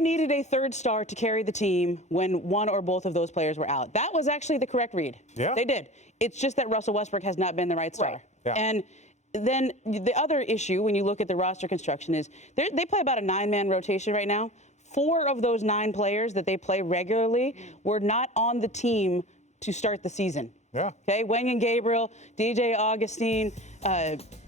they needed a third star to carry the team when one or both of those players were out. That was actually the correct read. Yeah. They did. It's just that Russell Westbrook has not been the right star. Right. Yeah. And then the other issue when you look at the roster construction is they play about a 9-man rotation right now. 4 of those 9 players that they play regularly were not on the team to start the season. Yeah. Okay, Wenyen Gabriel, DJ Augustine,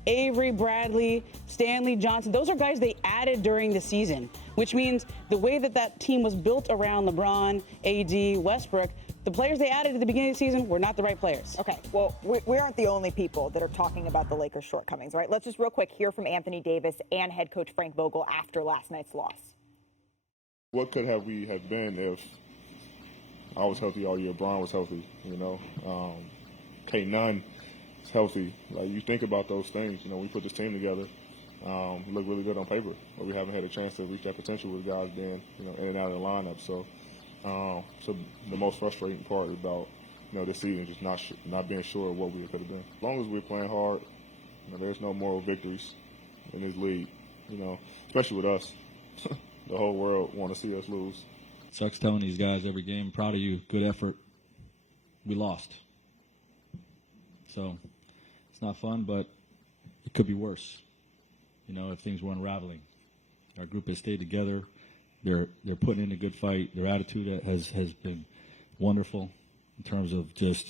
Avery Bradley, Stanley Johnson. Those are guys they added during the season, which means the way that team was built around LeBron, AD, Westbrook, the players they added at the beginning of the season were not the right players. Okay, well, we aren't the only people that are talking about the Lakers' shortcomings, right? Let's just real quick hear from Anthony Davis and head coach Frank Vogel after last night's loss. What could we have been if I was healthy all year, Bron was healthy, you know? K Nunn is healthy. Like, you think about those things, you know, we put this team together, look really good on paper, but we haven't had a chance to reach that potential with guys being, you know, in and out of the lineup. So the most frustrating part about, you know, this season is just not being sure of what we could have been. As long as we're playing hard, you know, there's no moral victories in this league, you know, especially with us. The whole world want to see us lose. Sucks telling these guys every game, proud of you, good effort. We lost. So it's not fun, but it could be worse, you know, if things were unraveling. Our group has stayed together. They're putting in a good fight. Their attitude has been wonderful in terms of just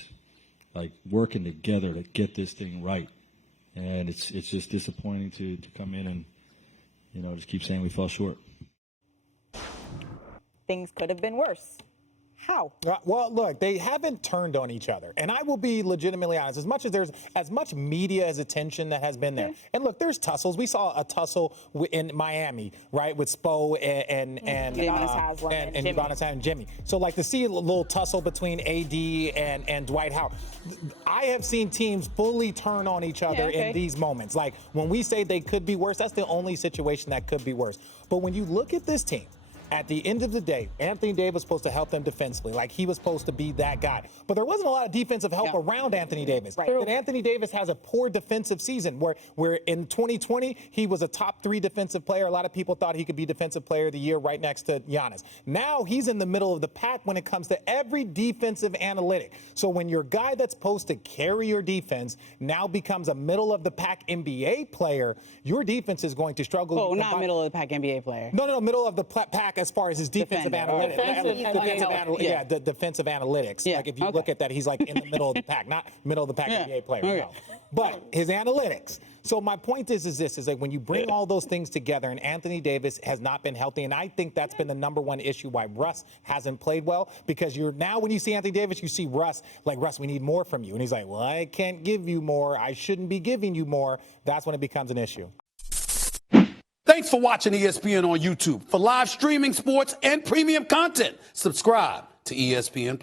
like working together to get this thing right. And it's just disappointing to come in and, you know, just keep saying we fell short. Things could have been worse. How? Well, look, they haven't turned on each other. And I will be legitimately honest, as much as there's as much media as attention that has been there. And look, there's tussles. We saw a tussle in Miami, right, with Spo and Udonis Haslem and Udonis and Jimmy. So, like, to see a little tussle between AD and Dwight Howard. I have seen teams fully turn on each other in these moments. Like, when we say they could be worse, that's the only situation that could be worse. But when you look at this team, at the end of the day, Anthony Davis was supposed to help them defensively. Like, he was supposed to be that guy. But there wasn't a lot of defensive help around Anthony Davis. Right. And Anthony Davis has a poor defensive season where in 2020, he was a top 3 defensive player. A lot of people thought he could be defensive player of the year right next to Giannis. Now he's in the middle of the pack when it comes to every defensive analytic. So when your guy that's supposed to carry your defense now becomes a middle of the pack NBA player, your defense is going to struggle. Oh, not middle of the pack NBA player. No, middle of the pack as far as his defensive analytics. Defensive analytics. Yeah. Like, if you look at that, he's like in the middle of the pack, not middle of the pack NBA player. No. But his analytics. So my point is like when you bring all those things together, and Anthony Davis has not been healthy, and I think that's been the #1 issue why Russ hasn't played well, because when you see Anthony Davis, you see Russ, like, Russ, we need more from you. And he's like, well, I can't give you more. I shouldn't be giving you more. That's when it becomes an issue. Thanks for watching ESPN on YouTube. For live streaming, sports, and premium content, subscribe to ESPN+.